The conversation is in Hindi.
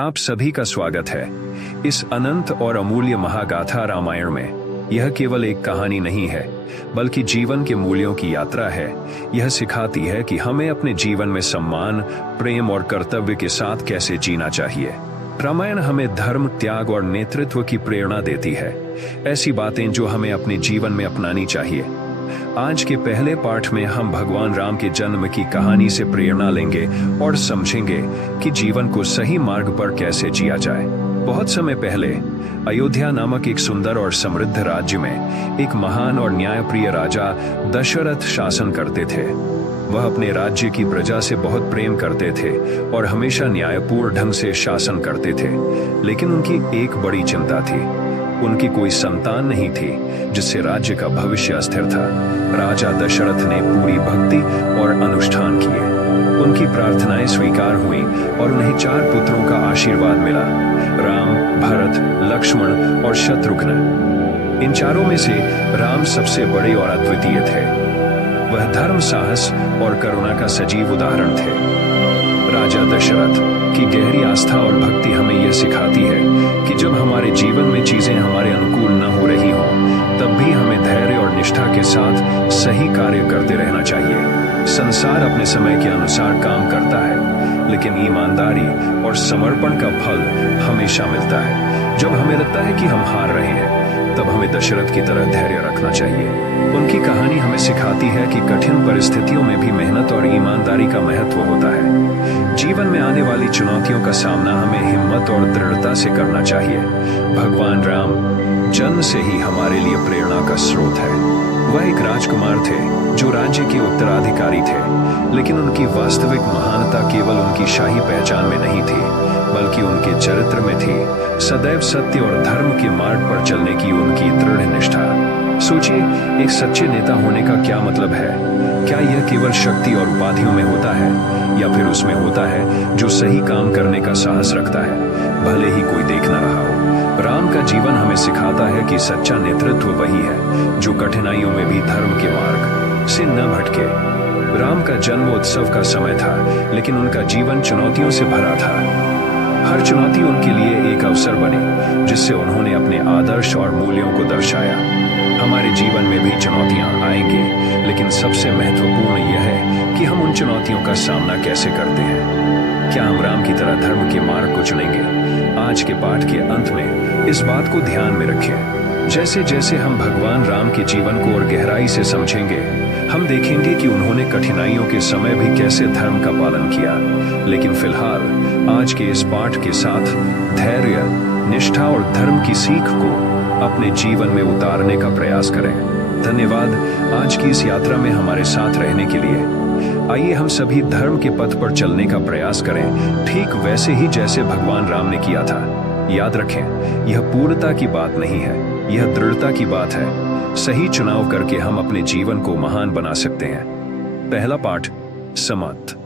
आप सभी का स्वागत है इस अनंत और अमूल्य महागाथा रामायण में। यह केवल एक कहानी नहीं है, बल्कि जीवन के मूल्यों की यात्रा है। यह सिखाती है कि हमें अपने जीवन में सम्मान, प्रेम और कर्तव्य के साथ कैसे जीना चाहिए। रामायण हमें धर्म, त्याग और नेतृत्व की प्रेरणा देती है, ऐसी बातें जो हमें अपने जीवन में अपनानी चाहिए। आज के पहले पाठ में हम भगवान राम के जन्म की कहानी से प्रेरणा लेंगे और समझेंगे कि जीवन को सही मार्ग पर कैसे जिया जाए। बहुत समय पहले अयोध्या नामक एक सुंदर और समृद्ध राज्य में एक महान और न्यायप्रिय राजा दशरथ शासन करते थे। वह अपने राज्य की प्रजा से बहुत प्रेम करते थे और हमेशा न्यायपूर्ण ढंग से शासन करते थे। लेकिन उनकी एक बड़ी चिंता थी, उनकी कोई संतान नहीं थी जिससे राज्य का भविष्य स्थिर था। राजा दशरथ ने पूरी भक्ति और अनुष्ठान किए, उनकी प्रार्थनाएं स्वीकार हुई और उन्हें 4 पुत्रों का आशीर्वाद मिला, राम, भरत, लक्ष्मण और शत्रुघ्न। इन चारों में से राम सबसे बड़े और अद्वितीय थे। वह धर्म, साहस और करुणा का सजीव उदाहरण थे। राजा दशरथ की गहरी आस्था और भक्ति हमें यह सिखाती है कि जब हमारे जीवन में चीजें हमारे अनुकूल न हो रही हों, तब भी हमें धैर्य और निष्ठा के साथ सही कार्य करते रहना चाहिए। संसार अपने समय के अनुसार काम करता है, लेकिन ईमानदारी और समर्पण का फल हमेशा मिलता है। जब हमें लगता है कि हम हार रहे हैं, तब हमें दशरथ की तरह धैर्य रखना चाहिए। उनकी कहानी हमें सिखाती है कि कठिन परिस्थितियों में भी मेहनत और ईमानदारी का महत्व होता है। जीवन में आने वाली चुनौतियों का सामना हमें हिम्मत और दृढ़ता से करना चाहिए। भगवान राम जन्म से ही हमारे लिए प्रेरणा का स्रोत है। वह एक राजकुमार थे जो राज्य के उत्तराधिकारी थे, लेकिन उनकी वास्तविक महानता केवल उनकी शाही पहचान में नहीं थी, बल्कि उनके चरित्र में थी। सदैव सत्य और धर्म के मार्ग पर चलने की उनकी दृढ़ निष्ठा। सोचिए, एक सच्चे नेता होने का क्या मतलब है? क्या यह केवल शक्ति और उपाधियों में होता है, या फिर उसमें होता है जो सही काम करने का साहस रखता है, भले ही कोई देख न रहा हो? राम का जीवन हमें सिखाता है कि सच्चा नेतृत्व वही है जो कठिनाइयों में भी धर्म के मार्ग से न भटके। राम का जन्म उत्सव का समय था, लेकिन उनका जीवन चुनौतियों से भरा था। हर चुनौती उनके लिए एक अवसर बनी, जिससे उन्होंने अपने आदर्श और मूल्यों को दर्शाया। हमारे जीवन में भी चुनौतियां आएंगी, लेकिन सबसे महत्वपूर्ण यह है कि हम उन चुनौतियों का सामना कैसे करते हैं। क्या हम राम की तरह धर्म के मार्ग को चुनेंगे? आज के पाठ के अंत में इस बात को ध्यान में रखें। जैसे जैसे हम भगवान राम के जीवन को और गहराई से समझेंगे, हम देखेंगे कि उन्होंने कठिनाइयों के समय भी कैसे धर्म का पालन किया। लेकिन फिलहाल आज के इस पाठ के साथ धैर्य, निष्ठा और धर्म की सीख को अपने जीवन में उतारने का प्रयास करें। धन्यवाद आज की इस यात्रा में हमारे साथ रहने के लिए। आइए हम सभी धर्म के पथ पर चलने का प्रयास करें, ठीक वैसे ही जैसे भगवान राम ने किया था। याद रखें, यह पूर्णता की बात नहीं है, यह दृढ़ता की बात है। सही चुनाव करके हम अपने जीवन को महान बना सकते हैं। पहला पाठ समाप्त।